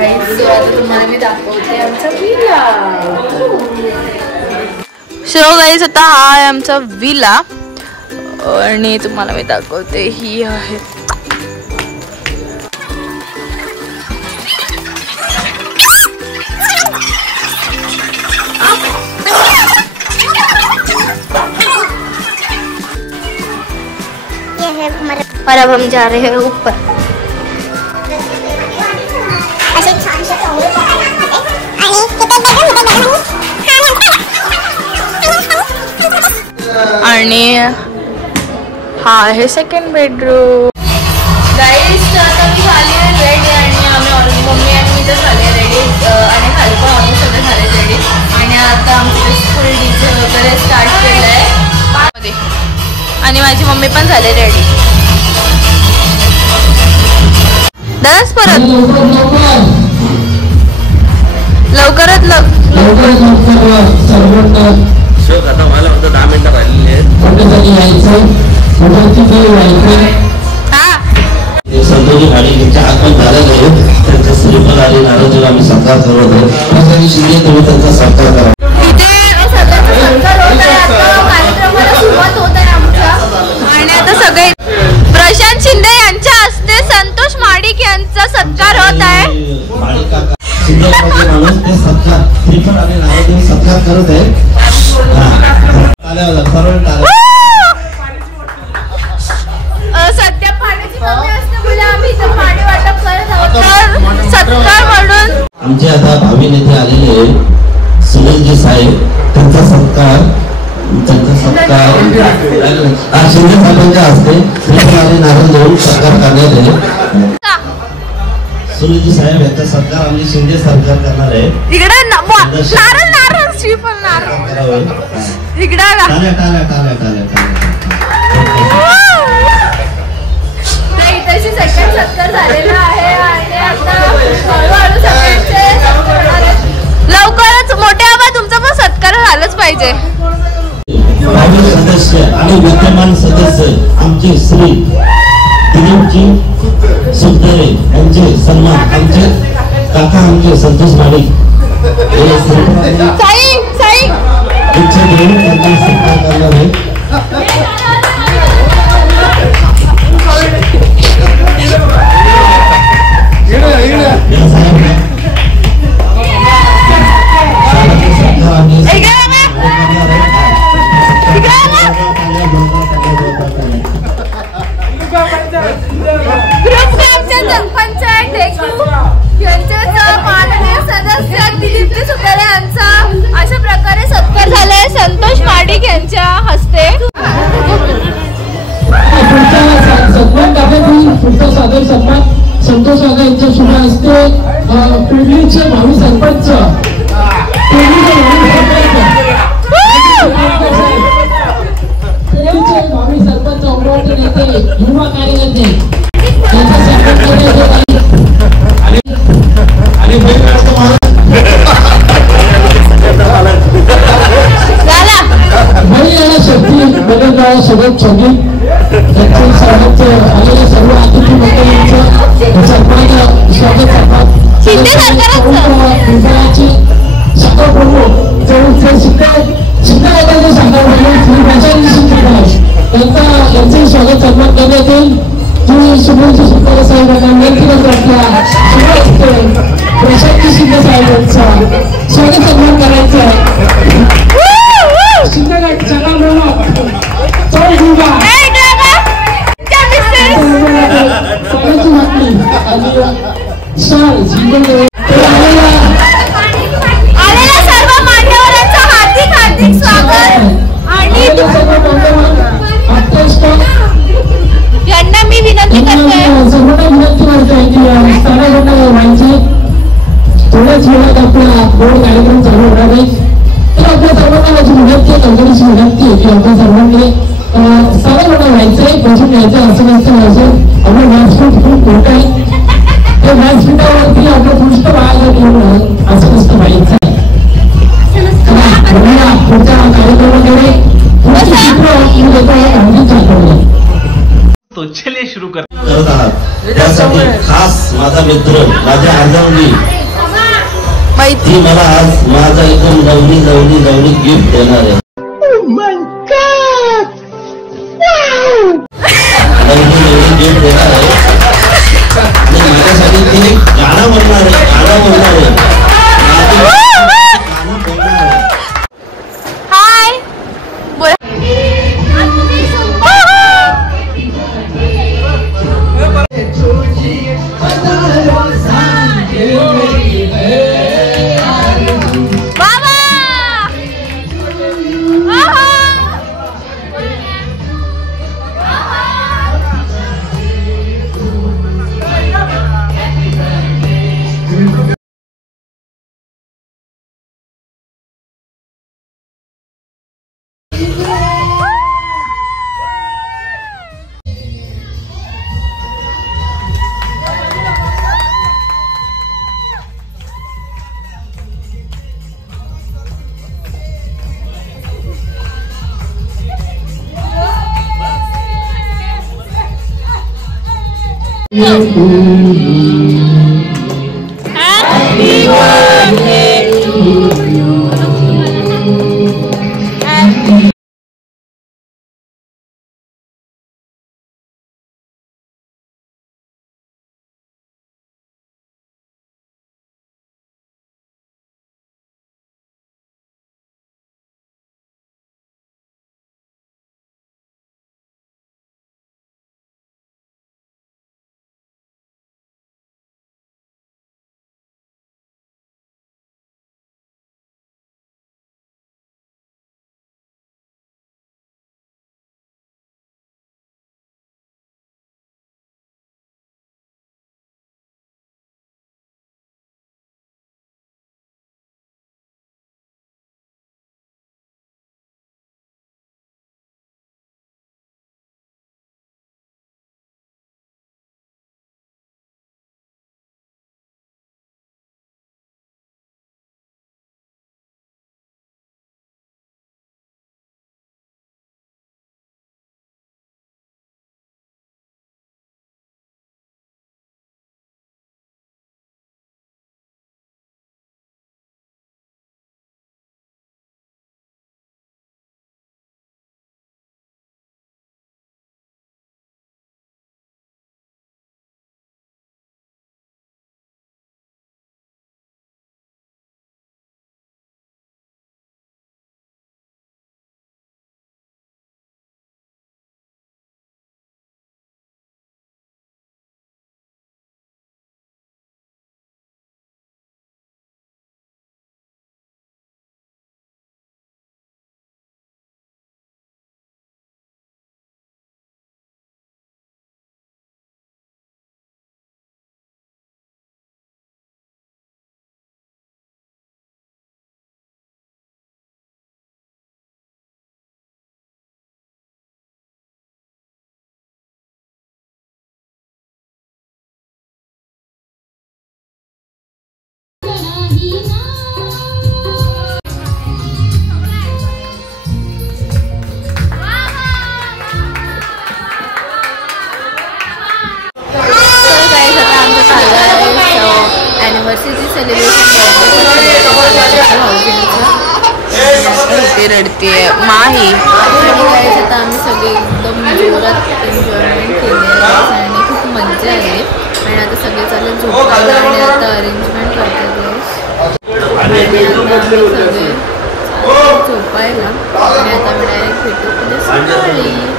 आता तुम्हाला मी दाखवते आमचा विला। सो गाईज आता हा आहे आमचा विला आणि तुम्हाला मी दाखवते ही आहे। और अब हम जा रहे हैं ऊपर। आणि हा आहे सेकंड बेडरूम। गाईज आता मी झाली आहे रेडी आणि आम्ही मम्मी आणि मी तर झाले रेडी आणि खाली पण ऑलमोस्ट सगळे झाले रेडी आणि आता आमचं फुल डीजे वगैरे स्टार्ट केलं आहे आणि माझी मम्मी पण झाले रेडी। दस परत लवकरात शोक आता मला फक्त 10 मिनिटं राहिलेली आहेत। संतोषी गाडी त्यांच्या आगमन झालेलं आहे, त्यांच्या श्रीफल आणि नारळ आम्ही सत्कार करत आहोत। शिंदे तुम्ही त्यांचा सत्कार करा। आणि आता सगळे प्रशांत शिंदे यांच्या हस्ते संतोष माडिक यांचा सत्कार होत आहे। माणूस ते सत्कार श्रीफल आणि नारळ सत्कार करत आहे। सध्या पाण्याची कमी असल्यामुळे आम्ही इथं पाणी वाटप करत आहोत। सत्कार म्हणून आमचे आता भावी नेते आलेले सुनीलजी साहेब, त्यांचा सत्कार शिंदे साहेबांच्या हस्ते श्रीफल आणि नारळ देऊन सत्कार करण्यात येईल। सुनीलजी साहेब यांचा सत्कार आम्ही शिंदे सरकार करणार आहे। इकडे नारळ श्रीफल नारळ इकडे इथेशी सेकंड सत्कार झालेला आहे आणि आता हळूहळू सगळ्यांचे लवकरच मोठ्या आबा तुमचा पण सत्कार झालाच पाहिजे। भावी सदस्य आणि विद्यमान सदस्य आमचे श्री दिलीपजी सुखदरे यांचे सन्मान आमचे काका आमचे संतोष माडिक इच्छा घेऊन त्यांचा सत्कार करणार आहे। अशा प्रकारे सत्कार झालाय संतोष माडिक यांच्या हस्ते। पुढचा सादर सन्मान संतोष वाघ यांच्या शुभ हस्ते पिंपरीचे भावी सरपंच अमरावती नेते युवा कार्यकर्ते यांचा सन्मान करण्यात सोबत छोटी आलेल्या सर्व अतिथी मंडळींचं सन्मान स्वागत करतात। शाखा प्रमुख शिंदे गटाचे शाखा प्रमुख श्री प्रशांत शिंदे यांचे स्वागत सन्मान करण्यात येईल। तुम्ही सुनीलजी सुखदरे साहेबांना व्यक्तिगत आपल्या प्रशांत शिंदे साहेबांचा स्वागत सन्मान करायचा आहे। शिंदे गट शाखा प्रमुख आलेल्या सर्व मान्यवरांचं हार्दिक हार्दिक स्वागत आणि यांना मी विनंती करते थोड्याच वेळात आपला बोर्ड कार्यक्रम चालू होणार आहे। तर आपल्या सर्वांना माझी विनंती आहे, कंपनीची विनंती आहे की आपल्या सर्वांनी सारा लोकांना व्हायचंय बसून घ्यायचं असं नसतं असून आपलं व्यासपीठ खूप मोठं आहे। त्या व्यासपीठावरती आपलं पुष्ट व्हायला घेऊन असं नसतं व्हायचं आहे। पुढच्या कार्यक्रमाकडे तो चलिए शुरू करत आहात। त्यासाठी खास माझा मित्र राजा आजमली ती मला आज माझा एकदम लवली गिफ्ट देणार आहे. लवली गिफ्ट देणार आहे. माझ्यासाठी ती गाणं म्हणणार आहे. हाय बोला. Happy birthday to you. रडतीये माही. आता आम्ही सगळे एकदम जोरात एन्जॉयमेंट केली आणि खूप मजा आली आणि आता सगळे चालू झोपायला आणि आता अरेंजमेंट करतात आणि आता सगळे झोपायला आणि आता मी डायरेक्ट भेटू म्हणजे सकाळी.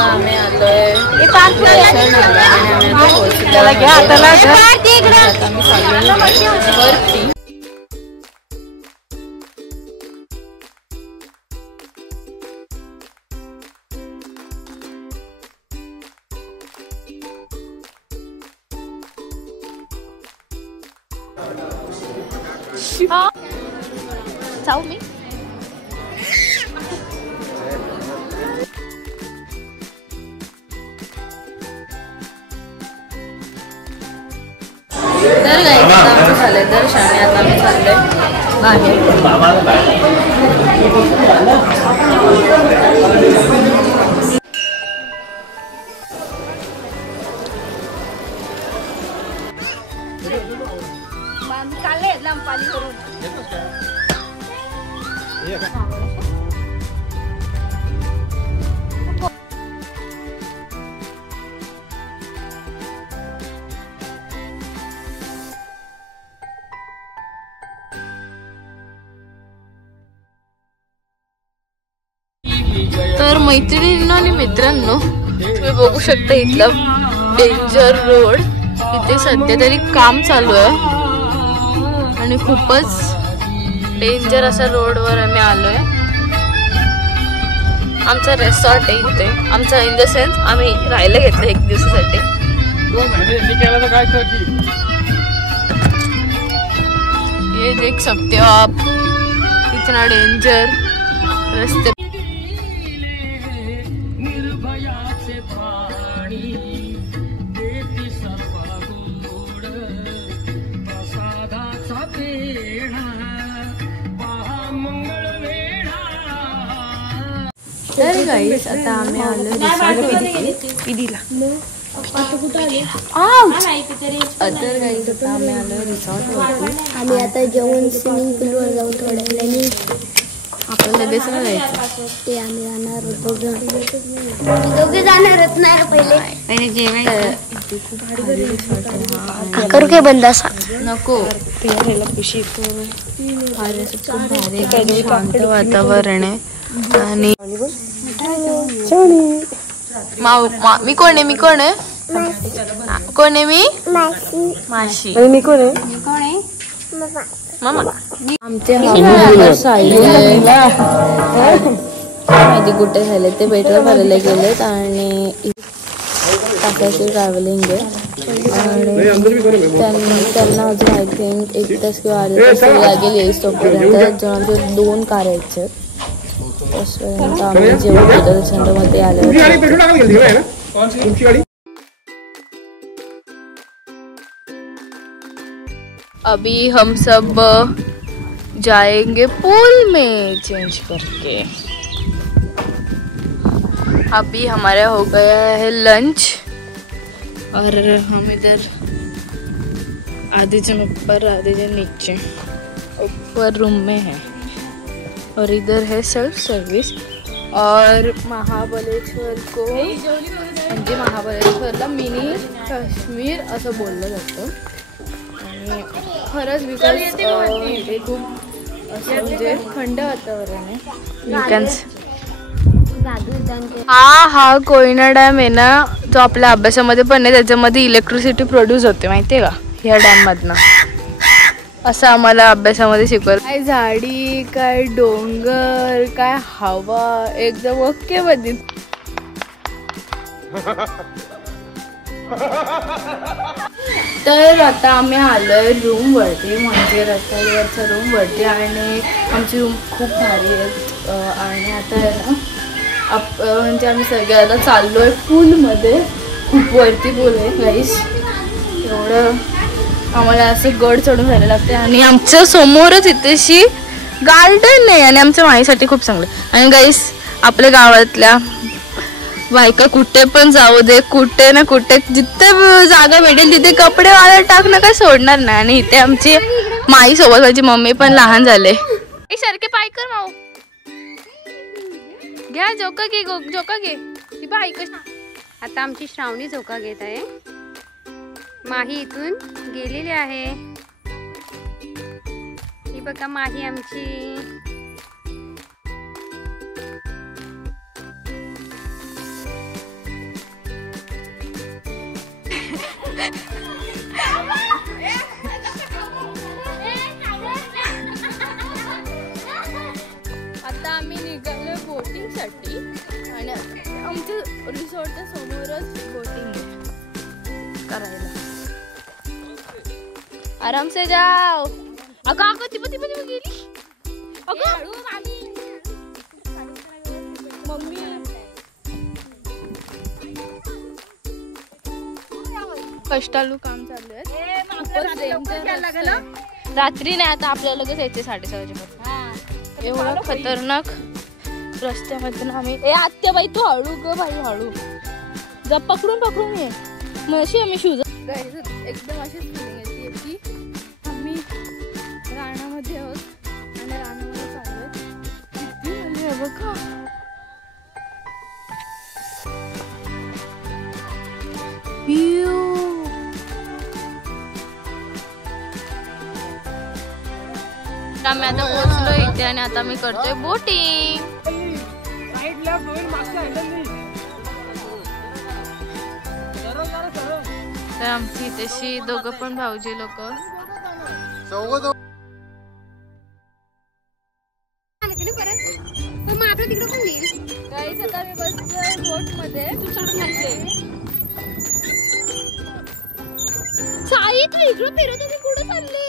आम्ही आलोय वरती. जाऊ मी. तर गाईस आता आमचं झालंय दर्शन आणि आता आम्ही चाललोय बाहेर. तर मैत्रिणींनो आणि मित्रांनो, तुम्ही बघू शकता इथला डेंजर रोड. इथे सध्या तरी काम चालू आहे आणि खूपच डेंजर असा रोडवर आम्ही आलोय. आमचा रेसॉर्ट आहे इथे, आमचा इन द सेन्स आम्ही राहायला घेतलं 1 दिवसासाठी. ये देख सकते हो आप, इतना डेंजर रास्ते. तर गाईस आता आम्ही आलो रिसॉर्ट. अदर गाईस आता आम्ही आलो रिसॉर्टवरती. आम्ही आता जेवण स्विमिंग पूलवर जाऊ थोड्या वेळाने. आपण लगेच नाही जायचं, ते आम्ही जाणार होतो, दोघे जाणारच नाही पहिले जेवण करू काय बंद असा नको. भारी शांत वातावरण आहे. आणि मी कोण आहे? कोण आहे मी? माशी. मी कोण आहे? मामा. आमचे माहिती कुठे झाले ते पेट्रोल भरायला गेलेत आणि तासाची ट्रॅव्हलिंग आहे आणि त्यांना अजून आय थिंक 1 तास किंवा अर्धा तास लागेल येईस तोपर्यंत. जेव्हा आमच्या 2 कार आहेत तसपर्यंत आम्ही जेवण होतं सेंटरमध्ये आलो. अभी हम सब जाएंगे पूल में चेंज करके. अभी हमारा हो गया है लंच और हम इधर आधे जन ऊपर आधे जन नीचे ऊपर रूम में है और इधर है सेल्फ सर्विस. और महाबलेश्वर को म्हणजे महाबलेश्वरला मिनी काश्मीर असं बोललं जातं आणि खरंच बिकॉज इथे खूप असं म्हणजे थंड वातावरण आहे. हा कोयना डॅम आहे ना, जो आपल्या अभ्यासामध्ये पण आहे, त्याच्यामध्ये इलेक्ट्रिसिटी प्रोड्यूस होते माहिती आहे का, ह्या डॅम मधनं. असं आम्हाला अभ्यासामध्ये शिकवलं. काय झाडी, काय डोंगर, काय हवा, एकदम ओके मध्ये. तर आता आम्ही आलोय रूम वरती, म्हणजे रस्त्यावरच्या रूम वरती आणि आमची रूम खूप भारी आहेत. आणि आता आहे ना म्हणजे आम्ही सगळे आता चाललोय पूलमध्ये. खूप वरती पूल आहे गाईस, एवढं आम्हाला असं गड चढून जायला लागते आणि आमच्या समोरच इथेशी गार्डन आहे आणि आमच्या माईसाठी खूप चांगलं. आणि गाईस आपल्या गावातल्या बायका कुठे पण जाऊ दे, कुठे ना कुठे जिथे जागा भेटेल तिथे कपडे वाळत टाकणं काय सोडणार नाही. आणि इथे आमची माई सोबत माझी मम्मी पण लहान झाले. सारखे पाय कर माऊ, घ्या झोका घे, झोका घे. आता आमची श्रावणी झोका घेत आहे. माही इथून गेलेली आहे. ही बघा माही आमची. आता आम्ही निघालो बोटिंग साठी आणि आमच्या रिसॉर्टच्या समोरच बोटिंग करायला. आराम से जाओ. अगं अगं ती गेली. अगं मम्मी कष्टालू काम चालू आहे. रात्री नाही, आता आपल्याला लगेच यायचे 6:30 एवढं खतरनाक रस्त्यामध्ये आम्ही. ए आत्याबाई तू हळू ग बाई, हळू जा, पकडून ये. मशी आम्ही शूज एकदम अशीच फिलिंग येते की आम्ही रानामध्ये आहोत आणि रानामध्ये चाललोय. बघा आम्ही आता पोहोचलो इथे आणि आता मी करतोय बोटिंग. तर आमची तशी दोघं पण भाऊजी लोक गाईच. आता मी बसलोय बोट मध्ये. तू चढून जायचंय साई, तू इकडं फिरत होती, कुठं चालली?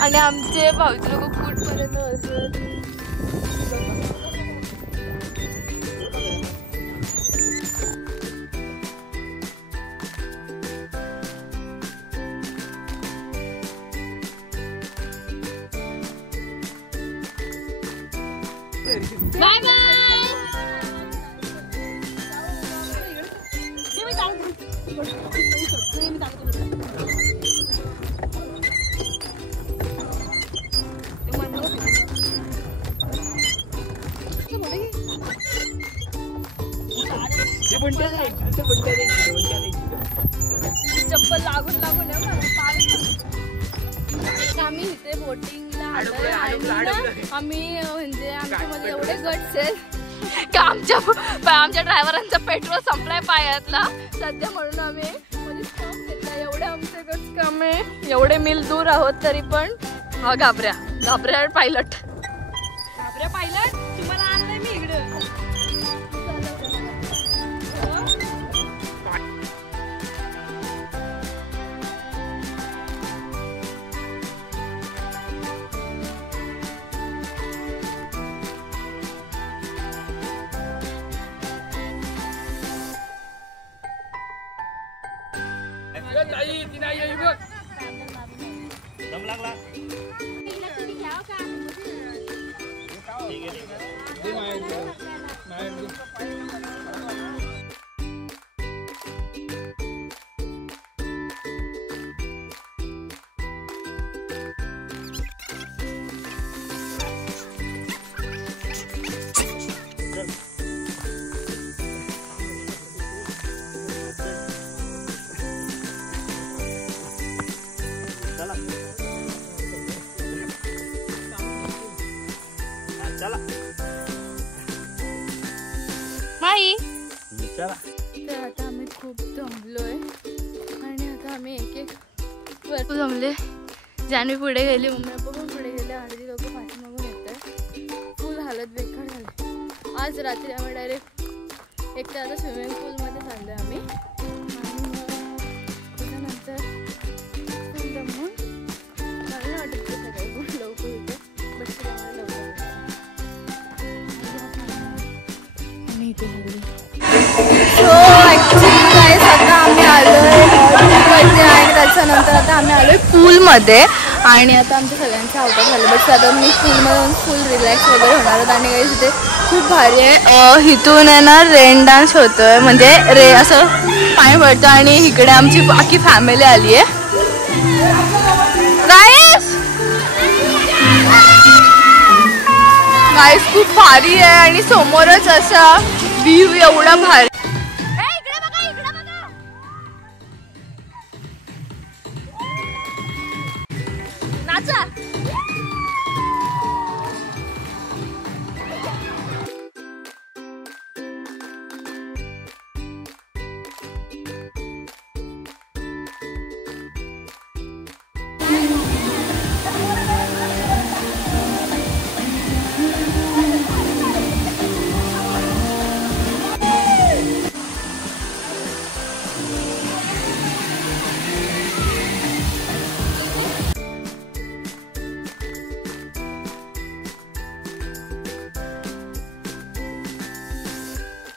आणि आमचे भाऊजी लोक कुठपर्यंत असत. Bye bye. चप्पल लागून लागून आम्ही इथे बोटिंगला आलोय आणि आम्ही म्हणजे आमच्यामध्ये एवढे गट्स आहेत की आमच्या ड्रायव्हरांचा पेट्रोल संपलाय पायातला सध्या, म्हणून आम्ही म्हणजे स्टॉप घेतला. एवढे आमचे गट्स कमी, एवढे मिल दूर आहोत तरी पण. हा घाबऱ्या पायलट तुम्हाला आणलंय मी इकडं. तर आता आम्ही खूप दमलोय आणि आता आम्ही एक एक वरती जमले. जानवी पुढे गेली, मम्मी पप्पा पण पुढे गेले, अर्धी लोक पाठीमागून येतात. फुल हालत बेकार झाली. आज रात्री आम्ही डायरेक्ट एक तर आता स्विमिंग पूलमध्ये चाललो आहे आम्ही. आणि त्याच्यानंतर फुल दमून मला वाटत सगळे खूप लवकर होतं, बट आम्हाला लवकर आणि इथे लागली. सो ॲक्च्युली काय आता आम्ही आलोय आणि त्याच्यानंतर आता आम्ही आलोय पूलमध्ये आणि आता आमच्या सगळ्यांचे आउट झाले. बट आता मी पूलमध्ये फुल रिलॅक्स वगैरे होणार आहोत. आणि काही तिथे खूप भारी आहे. इथून आहे ना रेन डान्स होतोय, म्हणजे असं पाणी पडतं आणि इकडे आमची बाकी फॅमिली आली आहे. गाईस खूप भारी आहे आणि समोरच असा व्ह्यू एवढा भारी. नाचा